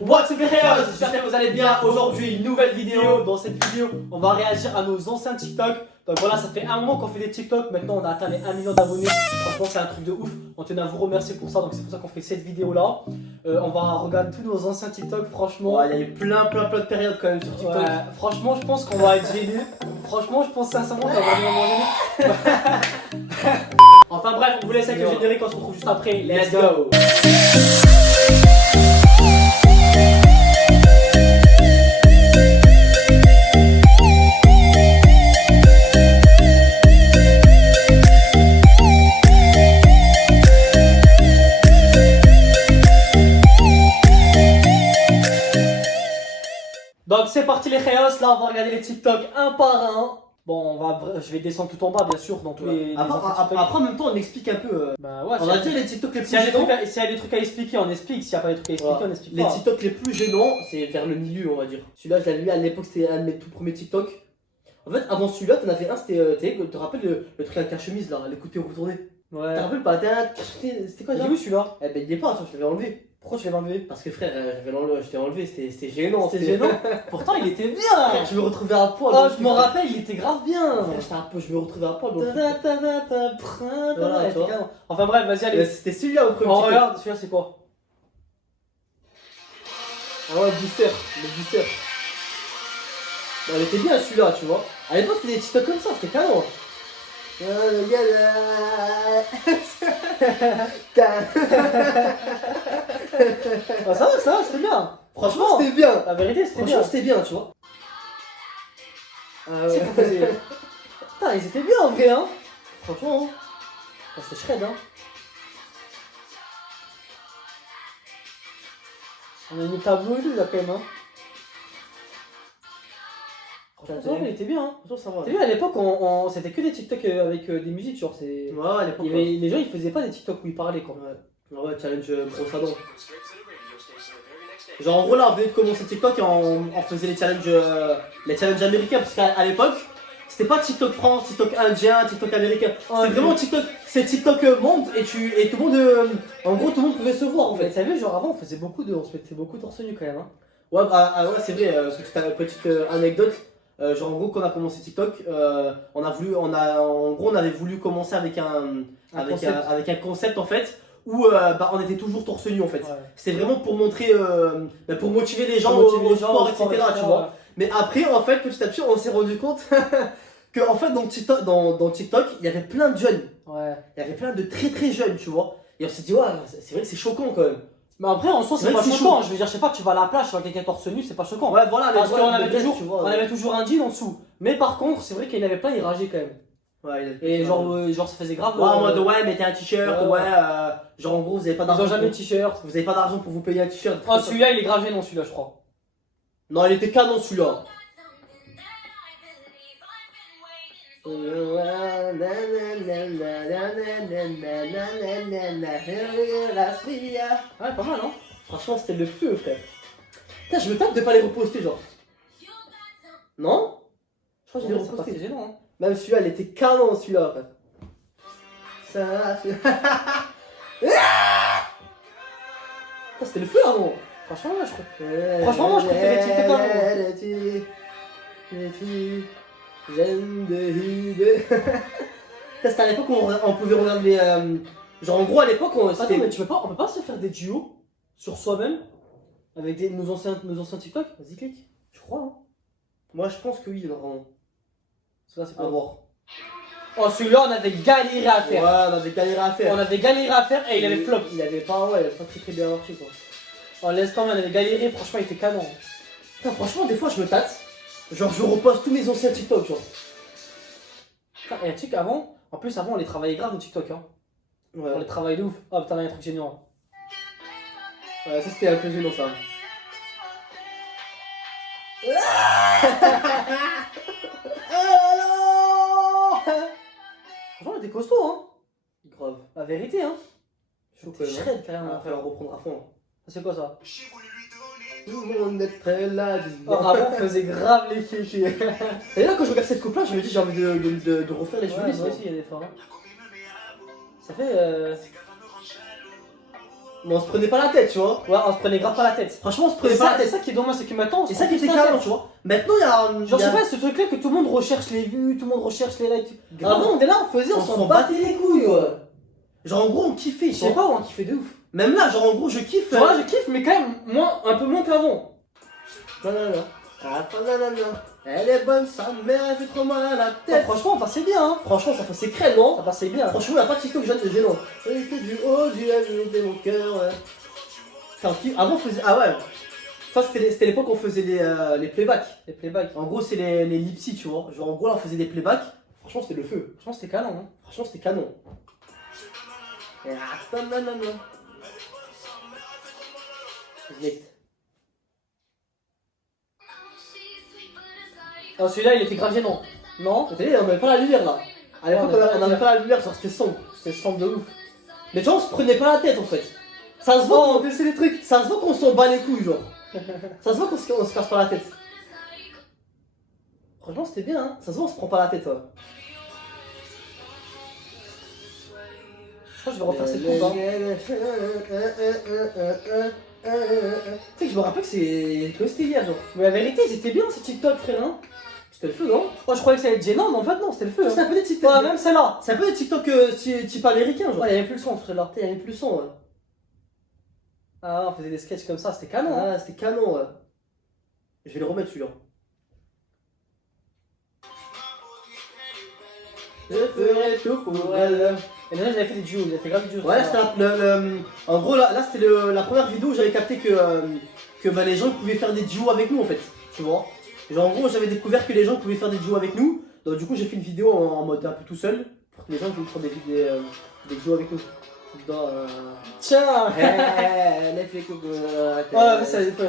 What's up les créateurs, j'espère que vous allez bien. Aujourd'hui, une nouvelle vidéo. Dans cette vidéo, on va réagir à nos anciens TikTok. Donc voilà, ça fait un moment qu'on fait des TikTok. Maintenant, on a atteint les 1 million d'abonnés. Franchement, c'est un truc de ouf. On tenait à vous remercier pour ça. Donc c'est pour ça qu'on fait cette vidéo là. On va regarder tous nos anciens TikTok. Franchement, il y a eu plein de périodes quand même sur TikTok. Ouais, franchement, je pense qu'on va être gênés. Franchement, je pense sincèrement qu'on va vraiment gêner. Enfin bref, on vous laisse avec le générique. On se retrouve juste après. Let's go. Donc c'est parti les chaos, là on va regarder les TikTok un par un. Bon, je vais descendre tout en bas bien sûr dans tous les après en même temps on explique un peu. Bah ouais, on va dire les TikTok les plus s'il y gênants. a des trucs à expliquer, on explique. S'il n'y a pas des trucs à expliquer, on explique pas. Les TikTok les plus gênants, c'est vers le milieu on va dire. Celui-là je l'avais mis à l'époque, c'était un de mes tout premiers TikTok. En fait avant celui-là t'en avais un, c'était, tu te rappelles le truc avec la chemise là, les coups de pied retournés. Ouais. Tu te rappelles pas, c'était quoi Il déjà? est où celui-là? Eh ben il est pas, attends, je l'avais enlevé. Pourquoi tu l'avais enlevé? Parce que frère, je l'ai enlevé, c'était gênant. C'était gênant. Pourtant il était bien. Frère, je me retrouvais à poil. Oh, je me rappelle, il était grave bien. Frère, je me retrouvais à poil. Voilà, enfin bref, vas-y, allez. C'était celui-là au premier. On regarde, celui-là c'est quoi? Ah ouais, Booster, le Booster. Bah, il était bien celui-là, tu vois. À l'époque, c'était des TikTok comme ça, c'était canon. Ah, ça va, c'était bien. Franchement, c'était bien. La vérité, c'était bien. Franchement, c'était bien, tu vois. C'est qu'on faisait. Putain, ils étaient bien en vrai, hein. Franchement, Oh, c'était shred, hein. On a mis tableau et tout là quand même, hein. Franchement, il était bien, hein. ça va. T'as vu à l'époque, c'était que des TikTok avec des musiques, genre c'est. Ouais, à l'époque. Les gens ils faisaient pas des TikTok où ils parlaient quoi. Ouais, challenge brosse à dents. Genre en gros là on venait de commencer TikTok et on faisait les challenges américains parce qu'à l'époque c'était pas TikTok France, TikTok indien, TikTok américain. C'est vraiment TikTok, c'est TikTok monde et tout le monde, en gros tout le monde pouvait se voir en fait. T'as vu genre avant on se mettait beaucoup torse nu quand même, hein. Ouais, ouais c'est vrai, petite anecdote. Genre en gros quand on a commencé TikTok, on avait voulu commencer avec un concept en fait où on était toujours torse nu en fait. Ouais. C'était vraiment pour montrer, pour motiver les gens au sport, etc. Tu vois. Mais après en fait petit à petit on s'est rendu compte que en fait dans TikTok il y avait plein de jeunes. Ouais. Il y avait plein de très jeunes, tu vois. Et on s'est dit ouais c'est vrai que c'est choquant quand même. Mais après en soi c'est pas choquant, je veux dire je sais pas tu vas à la plage, tu vois quelqu'un torse nu, c'est pas choquant. Ouais voilà, parce qu'on avait toujours un jean en dessous. Mais par contre c'est vrai qu'il y en avait plein, ils rageaient quand même. Ouais, et genre ça faisait grave. Ouais, en mode ouais mettez un t-shirt, genre en gros vous avez pas d'argent. Ils ont jamais de t-shirt. Vous avez pas d'argent pour vous payer un t-shirt. Oh celui-là il est gravé non celui-là je crois. Non il était canon celui-là. Ouais pas mal hein. Franchement c'était le feu frère. Putain je me tape de pas les reposter genre. Non? Je crois que je l'ai reposté. C'est gênant hein. Même celui-là il était canon celui-là frère. Ça c'était le feu avant. Franchement moi je préfère. Franchement moi je préfère les TikTok avant. C'était à l'époque où on pouvait regarder genre en gros à l'époque on. Attends mais on peut pas se faire des duos sur soi-même avec nos anciens TikTok? Vas-y clique. Je crois hein. Moi je pense que oui normalement. Ça c'est pas à voir. Oh celui-là on avait galéré à faire. Ouais on avait galéré à faire. On avait galéré à faire et il avait flop. Il avait pas très bien marché quoi. Oh l'instant on avait galéré, franchement il était canon. Putain franchement des fois je me tâte. Genre je reposte tous mes anciens TikTok genre. Putain et un truc avant, en plus avant on les travaillait grave de TikTok hein. Ouais. On les travaillait de ouf. Oh putain là il y a un truc génial. Ouais ça c'était un peu gênant ça. Franchement, il était costaud, hein. Grave. La vérité, hein. Chaud quand même. Shred carrément. Après, on reprendra à fond. C'est quoi ça? Tout le monde est très là. Avant, on faisait grave les clichés. Et là, quand je regarde cette coupe là, je me dis j'ai envie de refaire les cheveux. Moi aussi, il y a des fois. Ça fait. Mais on se prenait pas la tête, tu vois. Ouais, on se prenait grave pas la tête. Franchement, on se Et prenait pas la c'est tête. ça qui est dommage, c'est que maintenant on se Et ça prend qui plus était la calme, tête. tu vois. Maintenant, il y a. Genre, je sais pas, ce truc là que tout le monde recherche les vues, tout le monde recherche les likes. Grave. Avant, on est là, on faisait, on s'en battait les couilles, ouais. Genre, en gros, on kiffait, Je sais pas, on kiffait de ouf. Même là, genre, en gros, je kiffe. Tu vois, je kiffe, mais quand même, un peu moins qu'avant. Non, non, non. Attends, non, non, non. Elle est bonne, sa mère, elle fait trop mal à la Ouais, tête. franchement, on passait bien, hein. Franchement, ça passait crème, non? Ça passait bien. Franchement, y'a pas de TikTok gênant. Elle était du haut, du lève de mon cœur, ouais. Putain, avant, on faisait. Ah ouais. Ça, c'était l'époque où on faisait les playbacks. Les playbacks. En gros, c'est les lipsy, tu vois. Genre, en gros, là, on faisait des playbacks. Franchement, c'était le feu. Franchement, c'était canon, hein. Franchement, c'était canon. Et attends, non, non, non. Next. Ah, celui-là, il était grave gênant. Non? Vous savez, on avait pas la lumière là. À l'époque, on avait pas la lumière, genre c'était sombre. C'était sombre de ouf. Mais tu vois, on se prenait pas la tête en fait. Ça se voit, Oh, on baissait les trucs. ça se voit qu'on s'en bat les couilles, genre. Ça se voit qu'on se casse pas la tête. Franchement, c'était bien, hein. Ça se voit, on se prend pas la tête, ouais. Je crois que je vais refaire cette coupe, hein. Tu sais que je me rappelle que c'était hier, genre. Mais la vérité, c'était bien ce TikTok, frère, hein. C'était le feu, non? Oh, je croyais que ça allait être gênant, mais en fait, non, c'était le feu. C'est Hein. un peu des TikTok. Ouais, même celle-là. C'est un peu des TikTok type américain, genre. Ouais, il y avait plus le son, celui-là. Il y avait plus le son, ouais. Ah, on faisait des sketchs comme ça, c'était canon, hein. Ah, c'était canon, ouais. Je vais le remettre celui-là. Je ferai tout pour elle. Et là, j'avais fait des duos, ils avaient fait grave des duos. Ouais, c'était en gros, là c'était la première vidéo où j'avais capté que bah, les gens pouvaient faire des duos avec nous en fait. Tu vois. Genre, en gros, j'avais découvert que les gens pouvaient faire des duos avec nous. Donc, du coup, j'ai fait une vidéo en mode un peu tout seul pour que les gens puissent faire des duos avec nous. Dans, Tiens. les flics, Ouais, mais ça allait pas.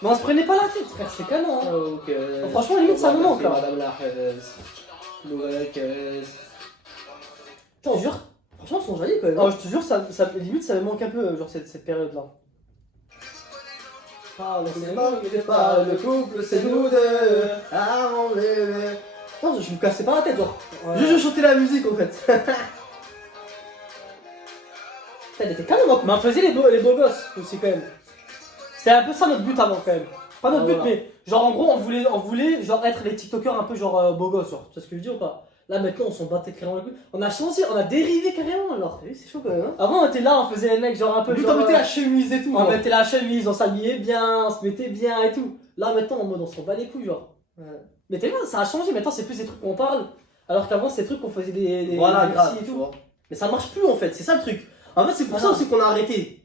Mais on se prenait pas la tête, frère, c'était canon, hein. Franchement, limite, ça me manque, là. Madame la nouvelle caisse. Je te jure. Franchement, ils sont jolis quand même. Oh, je te jure, limite, ça me manque un peu, genre, cette période-là. Ah, c'est pas le couple, c'est nous deux. Ah, mon bébé. Non, je me cassais pas la tête, genre. Ouais. Je chantais la musique en fait. Elle était canon, mais on faisait les beaux gosses aussi, quand même. C'était un peu ça notre but avant, quand même. Pas notre but, Voilà. mais genre, en gros, on voulait genre, être les TikTokers un peu genre beaux gosses, genre. Tu vois ce que je veux dire ou pas? Là, maintenant, on s'en battait carrément les couilles. On a changé, on a dérivé carrément, alors. Oui, c'est chaud quand même. Hein. Avant, on était là, on faisait les mecs, genre un peu. But, Genre, on mettait la chemise et tout. on genre. mettait la chemise, on s'habillait bien, on se mettait bien et tout. Là, maintenant, en mode, on s'en bat les couilles, genre. Ouais. Mais t'es bien, ça a changé, maintenant, c'est plus des trucs qu'on parle. Alors qu'avant, c'est des trucs qu'on faisait des Voilà, des grave. petits et Tu tout. vois. Mais ça marche plus en fait, c'est ça le truc. En fait, c'est pour ça Ah. aussi qu'on a arrêté.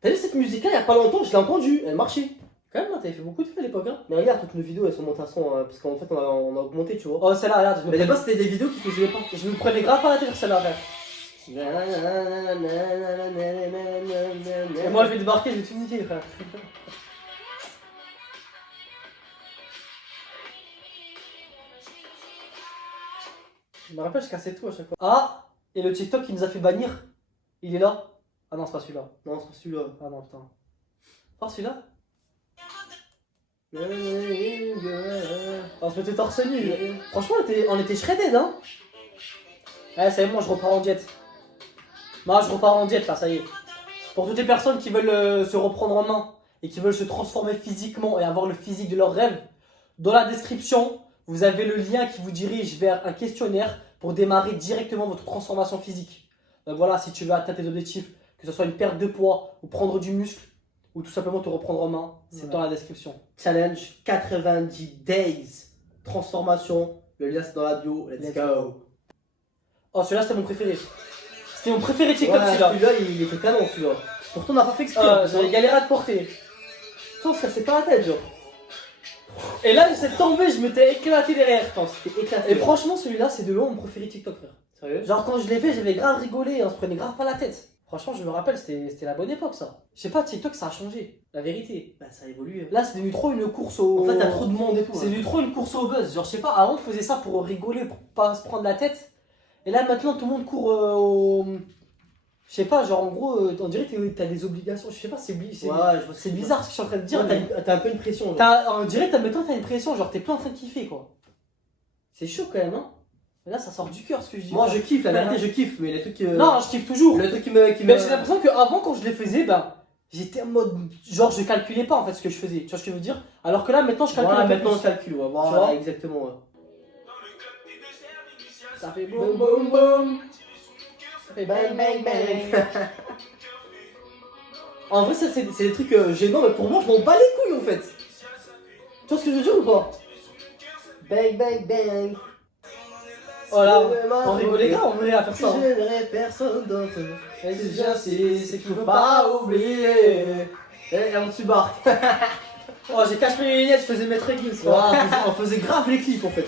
T'as vu cette musique là, il y a pas longtemps, je l'ai entendue, elle marchait. Quand même, hein, t'avais fait beaucoup de vues à l'époque, hein. Mais regarde, toutes nos vidéos elles sont montées à 100, parce qu'en fait on a augmenté, tu vois. Oh, celle-là, regarde, je me Mais prenais- là-bas c'était des vidéos qui faisaient pas. je me prenais grave pas la tête sur celle-là, frère. Et moi, je vais débarquer, je vais tout niquer, frère. Je me rappelle, je cassais tout à chaque fois. Ah, et le TikTok qui nous a fait bannir, il est là. Ah non, c'est pas celui-là. Non, c'est pas celui-là. Ah non, putain. Oh, celui-là. On se mettait torse nu. Franchement, on était shredded, hein. Ouais, ça y est, moi, je repars en diète. Non, je repars en diète, là, ça y est. Pour toutes les personnes qui veulent se reprendre en main et qui veulent se transformer physiquement et avoir le physique de leurs rêves, dans la description, vous avez le lien qui vous dirige vers un questionnaire pour démarrer directement votre transformation physique. Donc voilà, si tu veux atteindre tes objectifs, que ce soit une perte de poids ou prendre du muscle, ou tout simplement te reprendre en main, c'est dans la description. Challenge 90 days. Transformation. Le lien c'est dans la bio. Let's go. Oh, celui-là, c'était mon préféré. C'était mon préféré TikTok, Ouais, celui-là. celui-là il était canon celui-là. Pourtant on n'a pas fait exprès. J'avais galéré à te porter. Putain, on se cassait pas la tête, genre. Et là, j'essaie de tomber, je m'étais éclaté derrière. Putain, c'était éclaté. Et franchement, celui-là, c'est de loin mon préféré TikTok, frère. Sérieux? Genre, quand je l'ai fait, j'avais grave rigolé, on se prenait grave pas la tête. Franchement, je me rappelle, c'était la bonne époque, ça. Je sais pas, TikTok, ça a changé. La vérité. Bah ça a évolué. Là, c'est devenu trop une course au. En fait, t'as trop de monde et tout. C'est hein. devenu trop une course au buzz. Genre, je sais pas, avant, on faisait ça pour rigoler, pour pas se prendre la tête. Et là, maintenant, tout le monde court au. Je sais pas, genre, en gros, on dirait que t'as des obligations. Je sais pas, c'est Ouais, je vois c'est bizarre ce que je suis en train de dire. Dire, mais t'as un peu une pression. Genre. on dirait que maintenant, t'as une pression, genre, t'es plus en train de kiffer, quoi. C'est chaud quand même, hein. Là, ça sort du cœur ce que je dis. Moi je kiffe, la vérité, je kiffe, mais les trucs. Non, je kiffe toujours. Le truc qui Mais me. j'ai l'impression qu'avant, quand je les faisais, ben, j'étais en mode. Genre, je calculais pas en fait ce que je faisais. Tu vois ce que je veux dire? Alors que là, maintenant, je calcule. Voilà, un peu maintenant on plus. calcule, ouais. Tu Voilà, vois exactement. Ouais. Ça fait Boum boum. boum boum. Ça fait bang bang bang. En vrai, ça c'est des trucs gênants, mais pour moi, je m'en bats les couilles en fait. Tu vois ce que je veux dire ou pas? Bang bang bang. Voilà, on rigolait grave en vrai à faire ça. Je n'aimerais personne d'autre. Et c'est qu'il faut pas oublier. Et on se barre. Oh, j'ai caché mes lunettes, je faisais mettre église. On faisait grave les clips en fait.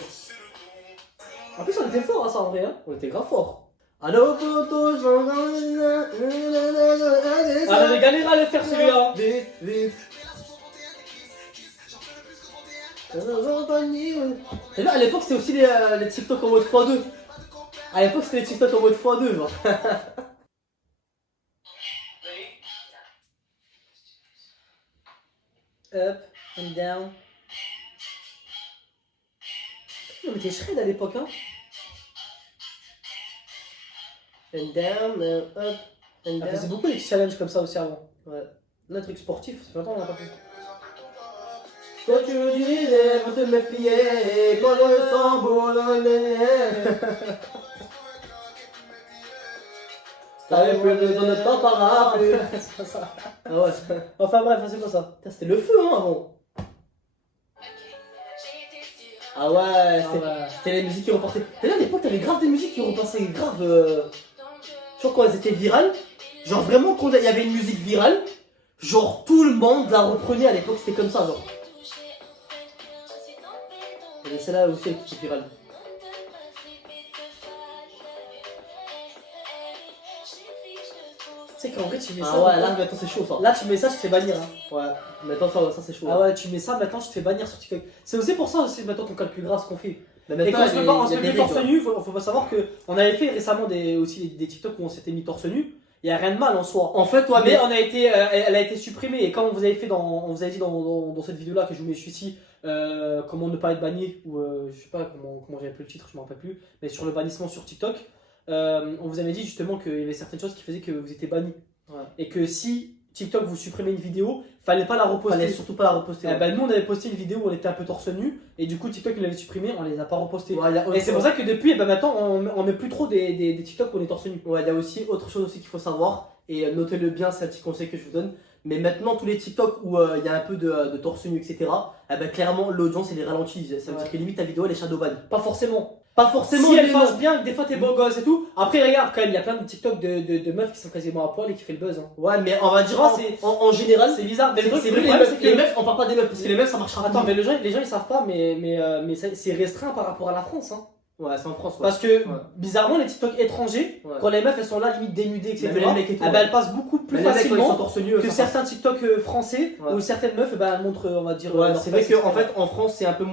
En plus, on était fort à ça en vrai. Hein. On était grave fort. Allo poto, Ah, j'avais galéré à le faire celui-là. Vite, vite. Et là, à l'époque, c'était aussi les TikTok en mode x2. À l'époque, c'était les TikTok en mode x2, genre. Up and down. On était shred à l'époque, hein. And down, up, and On faisait down. beaucoup les challenges comme ça aussi avant. Ouais. Là, truc sportif, ça fait longtemps qu'on n'a pas fait. Quand tu me disais, faut te méfier, quand je sens boulonner. T'avais plus besoin de temps par rappeler. C'est pas ça. Ah ouais, Enfin bref, c'est pas ça. putain, c'était le feu hein avant. Ah ouais, c'était les musiques qui repassaient. D'ailleurs, à l'époque, t'avais grave des musiques qui repassaient grave. Je crois quand elles étaient virales. Genre vraiment, quand il y avait une musique virale, genre tout le monde la reprenait à l'époque, c'était comme ça, genre. Et celle-là aussi, elle était virale. Tu sais qu'en vrai, tu mets ça. Ah ouais, là maintenant c'est chaud ça. Là, tu mets ça, je te fais bannir. Hein. Ouais, maintenant ça c'est chaud. Ah ouais, tu mets ça, maintenant, je te fais bannir sur TikTok. C'est aussi pour ça aussi, maintenant, qu'on calcule grave ce qu'on fait. Mais Et maintenant, qu'on se met pas, on il se y a met des plus torse règles. nu, faut pas savoir qu'on avait fait récemment aussi des TikTok où on s'était mis torse nu. Il n'y a rien de mal en soi. En fait, toi, Mais on a été, elle a été supprimée et comme on vous avait fait on vous avait dit dans cette vidéo là que je vous mets juste ici, comment ne pas être banni ou je sais pas comment j'avais plus le titre, je me rappelle plus, mais sur le bannissement sur TikTok, on vous avait dit justement qu'il y avait certaines choses qui faisaient que vous étiez banni et que si TikTok vous supprimez une vidéo, fallait pas la reposter. Fallait surtout pas la reposter. Eh ben, nous on avait posté une vidéo où on était un peu torse nu et du coup TikTok il l'avait supprimé, on les a pas repostés. Ouais, Et c'est pour ça que depuis, eh ben, maintenant on met plus trop des TikTok où on est torse nu. Ouais, il y a aussi autre chose aussi qu'il faut savoir, et notez-le bien, c'est un petit conseil que je vous donne. Mais maintenant, tous les TikTok où il y a un peu de torse nu, etc., eh ben, clairement, l'audience elle est ralentie. Ça veut dire que limite ta vidéo elle est shadowban. Pas forcément. Pas forcément, Si elle mais passe non. bien, des fois t'es beau gosse et tout. Après, regarde, quand même, il y a plein de TikTok de meufs qui sont quasiment à poil et qui fait le buzz. Hein. Ouais, mais on va dire Ah, c'est- en général, C'est bizarre, mais c'est le truc, vrai, le problème, c'est que- les meufs, on parle pas des meufs, parce que les meufs ça marchera Attends, pas. mais les gens ils savent pas, mais c'est restreint par rapport à la France. Hein. Ouais, c'est en France. Ouais. Parce que bizarrement, les TikTok étrangers, Ouais. quand les meufs elles sont là, limite dénudées, etc., Même les mecs et tout, eh ben, elles passent beaucoup plus Mais les mecs, quand ils sont facilement torse nu, que ça certains TikTok français Ouais. où certaines meufs eh ben, elles montrent, on va dire. passe. Ouais, leur c'est vrai face, qu'en etc. fait, en France, c'est un peu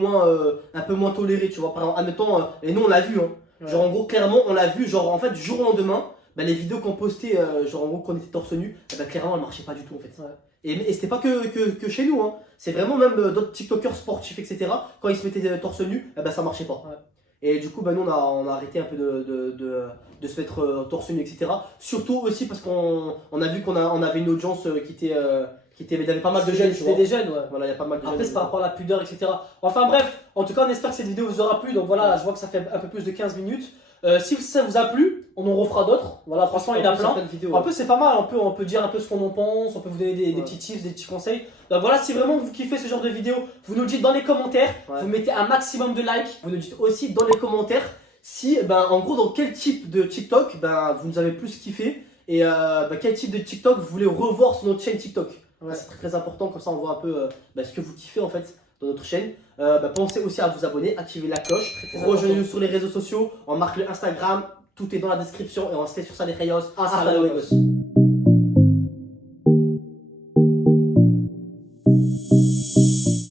moins toléré, tu vois. Par exemple, admettons, et nous on l'a vu, hein. Ouais. Genre en gros, clairement, on l'a vu, genre en fait, du jour au lendemain, bah, les vidéos qu'on postait, genre en gros, qu'on était torse nu, bah, clairement, elles marchaient pas du tout en fait. Ouais. Et c'était pas que chez nous, hein. C'est vraiment même d'autres TikTokers sportifs, etc. Quand ils se mettaient torse nu, bah, ça marchait pas. Ouais. Et du coup, bah, nous, on a arrêté un peu de se mettre torse nu, etc. Surtout aussi parce qu'on a vu qu'on avait une audience qui était. Il y avait pas mal de jeunes, tu C'était vois. des jeunes, ouais. Voilà, il y a pas mal de Après, jeunes. c'est par rapport à la pudeur, etc. Enfin bref, en tout cas, on espère que cette vidéo vous aura plu. Donc voilà, je vois que ça fait un peu plus de 15 minutes. Si ça vous a plu, on en refera d'autres. Voilà, franchement, il y en a plein. Vidéos. En plus, c'est pas mal. On peut dire un peu ce qu'on en pense. On peut vous donner des Ouais. petits tips, des petits conseils. Donc voilà, si vraiment vous kiffez ce genre de vidéo, vous nous le dites dans les commentaires. Ouais. Vous mettez un maximum de likes. Vous nous dites aussi dans les commentaires si, ben, en gros, dans quel type de TikTok ben, vous nous avez plus kiffé et ben, quel type de TikTok vous voulez revoir sur notre chaîne TikTok. Ouais. C'est très important, comme ça on voit un peu ben, ce que vous kiffez en fait dans notre chaîne. Ben, pensez aussi à vous abonner, activer la cloche, Très rejoignez-nous sur les réseaux sociaux, on marque le Instagram, tout est dans la description et on se fait sur ça les rayos. Ah, ça Hasta va, luego. ouais.